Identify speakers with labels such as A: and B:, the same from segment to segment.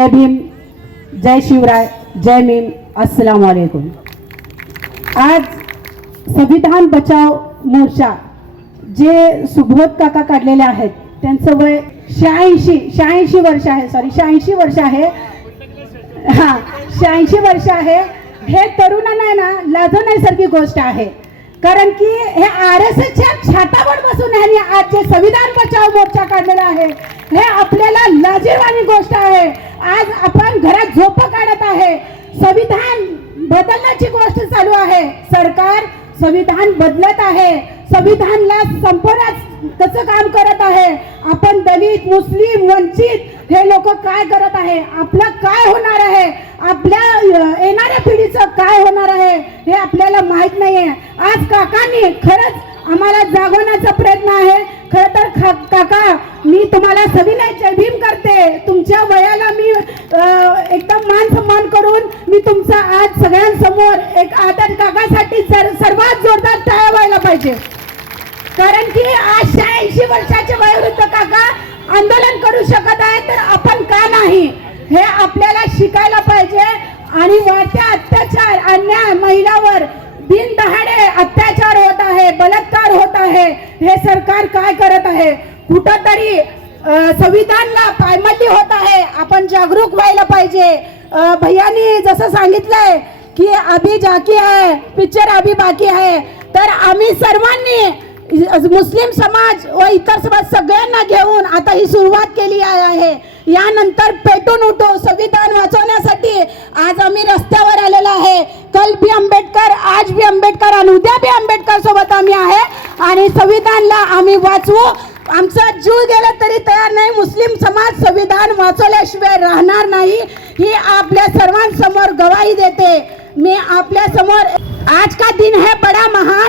A: जय भीम जय शिवराय जय भीम अस्सलाम वालेकुम आज संविधान बचाव मोर्चा जे सुबोध काका काढलेले आहेत त्यांचं वय शहाऐंशी शहाऐंशी वर्ष आहे सॉरी शहाऐंशी वर्ष आहे. हा शहाऐंशी वर्ष आहे. हे तरुणांना आहे ना लाजवण्यासारखी गोष्ट आहे. कारण की हे आर एस एसच्या छातावर बसून ह्यांनी आज जे संविधान बचाव मोर्चा काढलेला आहे हे आपल्याला लाजीरवाणी गोष्ट आहे. आज आपण घरात झोप काढत आहे. संविधान बदलण्याची गोष्ट चालू आहे. सरकार संविधान बदलत आहे. संविधानला संपवण्याचं कसं काम करत आहे? आपण दलित मुस्लिम वंचित हे लोक काय करत आहे? आपलं काय होणार आहे? आपल्या येणाऱ्या पिढीचं काय होणार आहे? हे आपल्याला माहीत नाहीये. आज काकांनी खरंच आम्हाला जागवण्याचा प्रयत्न आहे. खर तर खा- काका मी तुम्हाला सविनय भीम करते. तुमच्या एकदम मान सन्मान करून मी तुमचा आज सगळ्यांसमोर एक आदर काकासाठी सर सर्वात जोरदार टाळ्या व्हायला पाहिजे. कारण की आज शहाऐंशी वर्षाचे वयोवृद्ध काका आंदोलन करू शकत आहे तर आपण का नाही? हे आपल्याला शिकायला पाहिजे. आणि वाढत्या अत्याचार अन्याय महिलावर दिन दहाडे अत्याचार होत आहे बलात्कार होत आहे. हे सरकार काय करत आहे? कुठंतरी संविधानला पायमल्ली होत आहे. आपण जागरूक व्हायला पाहिजे. भैयानी जसं सांगितलंय की अभी जाकी आहे पिक्चर अभी बाकी आहे. तर आम्ही सर्वांनी मुस्लिम समाज व इतर समाज सगळ्यांना घेऊन आता ही सुरुवात केली आहे. यानंतर पेटून उठो संविधान वाचवण्यासाठी आज आम्ही रस्त्यावर आलेलो आहे. कल भी आंबेडकर आज भी आंबेडकर आणि उद्या भी आंबेडकर सोबत आम्ही आहे. आणि संविधानला आम्ही वाचवू. आमचा जीव गेला तरी तयार नाही. मुस्लिम समाज संविधान वाचवल्याशिवाय राहणार नाही. ही आपल्या सर्वांसमोर गवाही देते. मी आपल्यासमोर आज का दिन है बड़ा महान?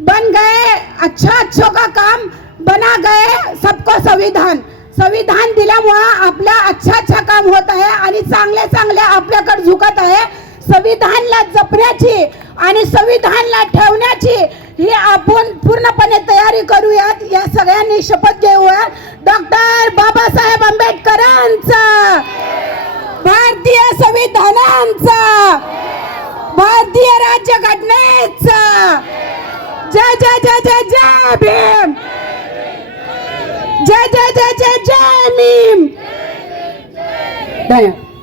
A: बन गए अच्छा अच्छो का काम बना गए सबको संविधान. संविधान दिल्यामुळं आपलं अच्छा अच्छा काम होत आहे आणि चांगले चांगले आपल्याकडे झुकत आहे. संविधानला जपण्याची आणि संविधानला ठेवण्याची ही आपण पूर्णपणे तयारी करूयात. या सगळ्यांनी शपथ घेऊयात. डॉक्टर बाबासाहेब आंबेडकरांचा. भारतीय संविधानांचा. भारतीय राज्यघटनेचा. जय जय जय जय जय भीम. जय जय जय जय जय भीम. धन्यवाद.